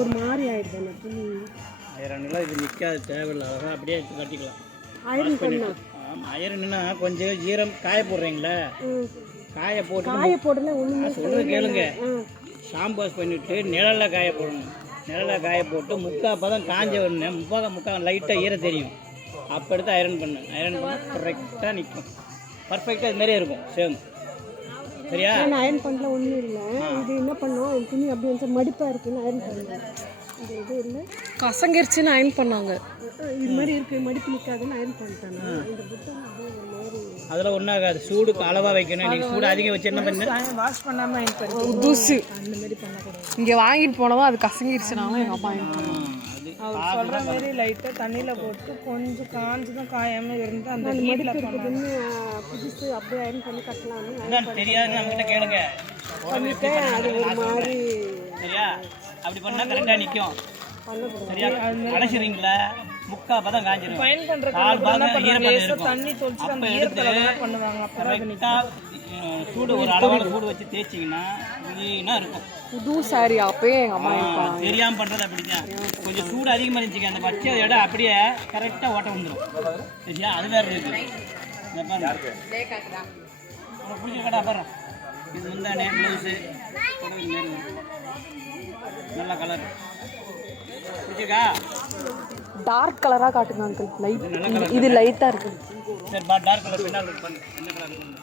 ஒரு மாதிரி ஆயிடுது அந்த துணி. ஐரன்லாம் இது நிற்காது, தேவையில்லை. அழகாக அப்படியே கட்டிக்கலாம். அயர்ன் பண்ணா ஐரன்னா கொஞ்சம் ஈரம் காய போடுறீங்களா, காய போடல ஒன்றுமே சொல்கிறது கேளுங்க. ஷாம்பு வாஷ் பண்ணிவிட்டு நிழலில் காய போடணும். நிழலில் காய போட்டு முக்கால் காஞ்ச உடனே முக்கால் லைட்டாக ஈரம் தெரியும். அப்போ எடுத்து ஐரன் பண்ண கரெக்டாக நிற்கும். பர்ஃபெக்டாக இது மாதிரியே இருக்கும் சேம். சரியா? நான் அயர்ன் பண்ணல ஒன்றும் இல்லை. இது என்ன பண்ணோம், என் துணி அப்படியே வந்து மடிப்பாக இருக்குன்னு அயர்ன் பண்ணேன். இது இது இல்லை கசங்கிருச்சுன்னு அயர்ன் பண்ணாங்க. இது மாதிரி இருக்குது, மடிப்பு நிற்காதுன்னு அயர்ன் பண்ணிட்டாங்க. இந்த புத்தகம் அப்படியே ஒரு மாதிரி அதெல்லாம் ஒன்றாகாது. சூடுக்கு அளவாக வைக்கணும். நீங்கள் சூடு அதிகம் வச்சு என்ன பண்ணு, வாஷ் பண்ணாமல் அயர்ன் பண்ணி தூசு அந்த மாதிரி பண்ணக்கூடாது. இங்கே வாங்கிட்டு போனவா அது கசங்கிருச்சுனாலும் எங்கள் அப்பா அயர்ன் பண்ணுவாங்க. அவர் சொல்கிற மாதிரி லைட்டாக தண்ணியில் போட்டு கொஞ்சம் காஞ்சதும் காயாமல் இருந்து அந்த மடிப்பு இருக்குதுன்னு புதுசு அப்படியே அயர்ன் பண்ணி கட்டலாம்னு தெரியாது. நம்மகிட்ட கேளுங்க. பண்ணிட்டேன். அது ஒரு மாதிரி சரியா? அப்படி பண்ணால் கரெக்டாக நிற்கும். சரியா? அடைச்சிடுறீங்களா, முக்கால் பதம் காஞ்சிடும். பயன் பண்ணுற தண்ணி தொளிச்சு அந்த ஈரத்தில் பண்ணுவாங்க. கரெக்டாக சூடு ஒரு அளவான சூடு வச்சு தேய்ச்சிங்கன்னா க்ளீனாக இருக்கும். புது சாரி அப்பயே எங்கள் அம்மா தெரியாமல் பண்ணுறது அப்படிதான். கொஞ்சம் சூடு அதிகமாக இருந்துச்சுங்க, அந்த பச்சை இடம் அப்படியே கரெக்டாக ஓட்ட வந்துடும். சரியா? அது வேறு இருக்குது. இந்த பாருங்க, பிடிச்ச கடை பாரு. இது முந்தானே ப்ளவுஸு நல்ல கலர் பிடிச்சிருக்கா? டார்க் கலராக காட்டுங்க அங்கிள். லைட் இது லைட்டாக இருக்குது. சரி, டார்க் கலர் பின்னால் இருக்கு. பண்ணு என்ன கலர்